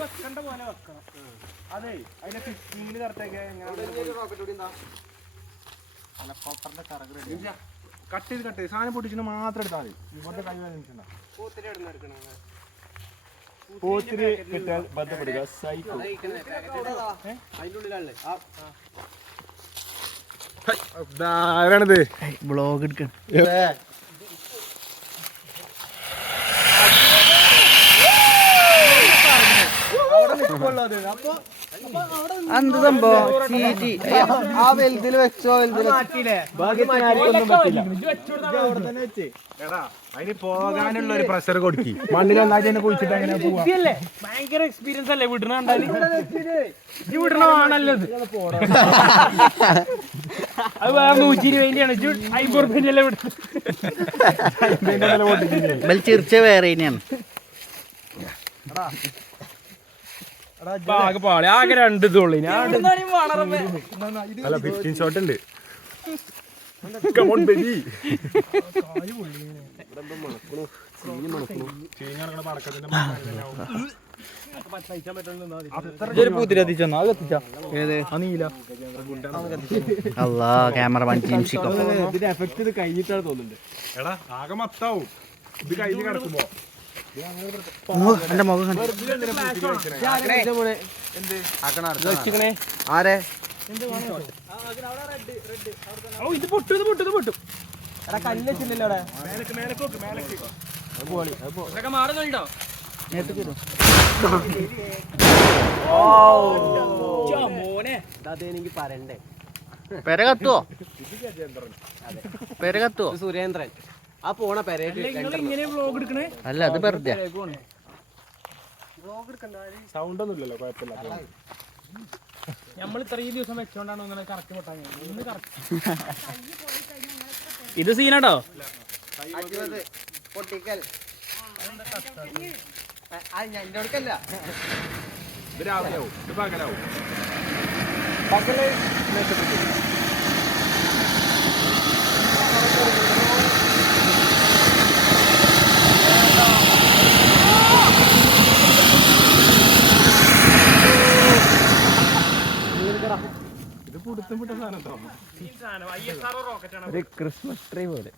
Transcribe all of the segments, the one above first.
വെക്കണ്ട പോലെ വെക്കണം. അതെ അതിന്റെ ഫിറ്റിങ്ങിന് കറക്റ്റാക്കിയ കട്ട് ചെയ്ത് സാധനം പൊട്ടിച്ചിട്ട് മാത്രം എടുത്താൽ മതി. ഇവിടുത്തെ കൈ വേദനിച്ചിട്ടുണ്ടാവും. പോത്തിരി കിട്ടാൻ ബന്ധപ്പെടുക. സൈക്കോ ആരാണിത്? ബ്ലോഗ് എടുക്കണം. എന്ത് സംഭവം? ആ വലുതിൽ വെച്ചോ. അതിന് പോകാനുള്ള ഒരു പ്രഷർ കൊടുക്കി മണ്ണിലല്ലാതെ കുഴിച്ചിട്ട് അങ്ങനെ ഭയങ്കര എക്സ്പീരിയൻസ് അല്ലേ വിടണ വിടണമാണല്ലോ അത് വേറെ 120 50 ചിരിച്ച വേറെ തന്നെയാണ്. ആകെ പാളി ആകെ 2 ഇതുള്ളൂ. അല്ല 15 ഷോട്ട് ഉണ്ട്. അല്ലാ ക്യാമറ എഫക്ട് കഴിഞ്ഞിട്ടാണ് തോന്നുന്നുണ്ട്. എടാ ആകെ മത്താവും ഇത് കഴിഞ്ഞ് കിടക്കുമ്പോ. എന്റെ മുഖം ആരെ ഇത് പൊട്ടു മാറുന്നുണ്ടോ? എനിക്ക് പറയണ്ടേ. പെരകത്തുവോ? സുരേന്ദ്രൻ ആ പോണ പെരേക്ക് അല്ല അത് വെറുതെ സൗണ്ട് ഒന്നും ഇല്ലല്ലോ. കുഴപ്പമില്ല. നമ്മൾ ഇത്രയും ദിവസം വെച്ചോണ്ടാണ് കറക്റ്റ് പൊട്ടാൻ. ഇത് സീനാട്ടോ. പൊട്ടിക്കൽ എന്റെ അടുക്കല്ല. ഇത് രാവിലെ ആവും. ഇത് പകലാവും. ഒരു ക്രിസ്മസ് ട്രീ പോലെ.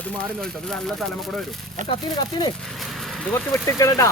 അത് മാറി നോട്ടോ. അത് നല്ല തലമ കൂടെ വരും. കത്തിന് ഇത് കുറച്ച് വെട്ടിക്കളട്ടാ.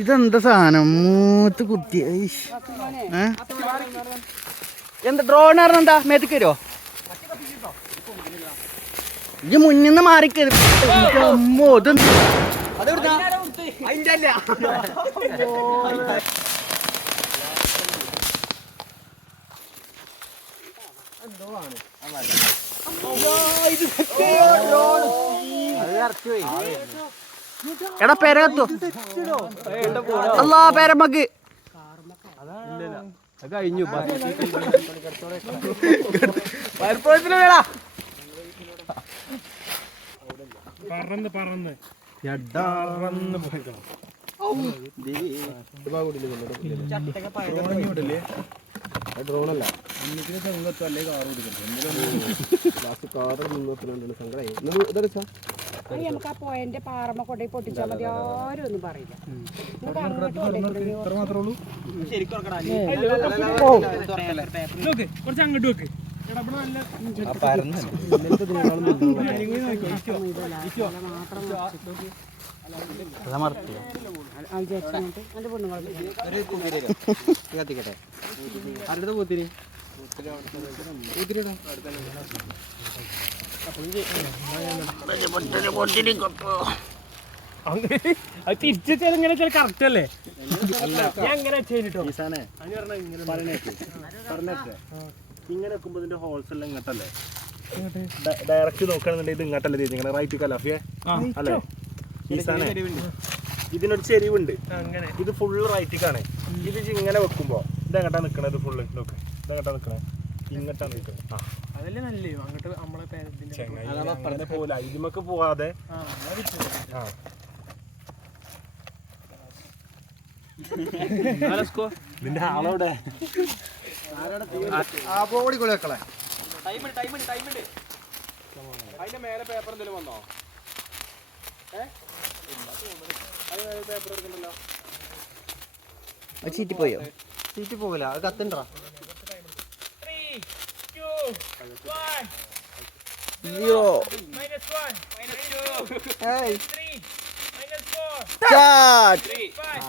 ഇതെന്താ സാധനം? മൂത്ത് കുത്തി. എന്താ ഡ്രോൺ എന്താ മേത്തേക്ക് വരുമോ? ഇത് മുന്നിന്ന് മാറിക്കരുത്. എടാ പെരകത്തോ? അല്ലാ പെരമക്ക് കഴിഞ്ഞു. ഡ്രോണല്ല. നമുക്ക് ആ പോയന്റെ പാറമ കൊണ്ടേ പൊട്ടിച്ചാൽ മതി. ആരും ഒന്നും പറയില്ല. കുറച്ച് അങ്ങോട്ട് വെക്ക്. അത് തിരിച്ചു ഇങ്ങനെ കറക്റ്റ് അല്ലേ ഞാൻ എങ്ങനെ ചെയ്തിട്ടോ ഇങ്ങനെ വെക്കുമ്പോ ഇതിന്റെ ഹോൾസ് എല്ലാം ഇങ്ങോട്ടല്ലേ ഡയറക്റ്റ് നോക്കുകയാണെന്നുണ്ടെങ്കിൽ ഇത് ഇങ്ങോട്ടല്ലേ ചെയ്ത് ഇങ്ങനെ റൈറ്റ് കലാഫിയെ അല്ലേ ഈസാനെ ഇതിനൊരു ചെരിവുണ്ട് ഇത് ഫുള്ള് റൈറ്റിക്കാണ് ഇത് ഇങ്ങനെ വെക്കുമ്പോ ഇതെങ്ങട്ടാ നിക്കണത് ഫുള്ള് നോക്ക് ഇതെങ്ങട്ടാ നിക്കണേ ഇങ്ങോട്ടാണ് നിൽക്കുന്നത് അതല്ലേ നല്ലേ അങ്ങോട്ട് നമ്മളെ ചെങ്ങായി പോലെ ഇതിമക്ക് പോവാതെ നിന്റെ ആളവിടെ അതിന്റെ മേലെ പേപ്പർ എന്തെങ്കിലും വന്നോ പേപ്പർ എടുക്കണ്ടല്ലോ ചീറ്റി പോയോ സീറ്റ് പോകില്ല അത് കത്തുണ്ടാ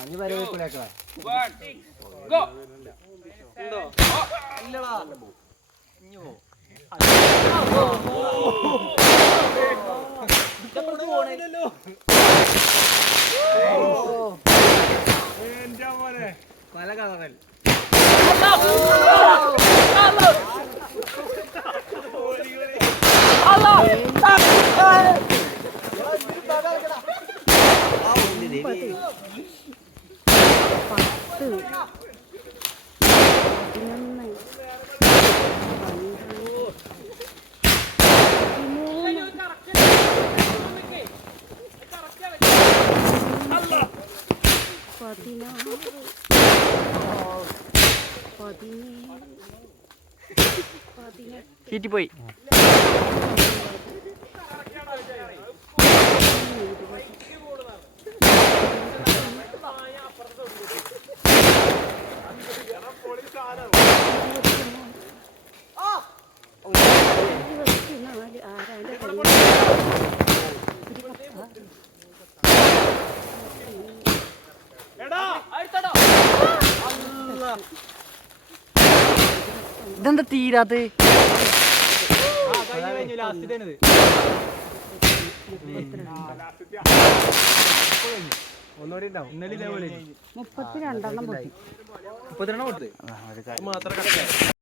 നീ വരവേക്കൂലേക്കളെ പല കളറൽ ചീറ്റി പോയി ഇതെന്താ തീരാത്ത ഒന്നുകൂടി ഉണ്ടാവും ഇന്നലെ ഇതേപോലെ 32 32 കൊടുത്ത് മാത്രം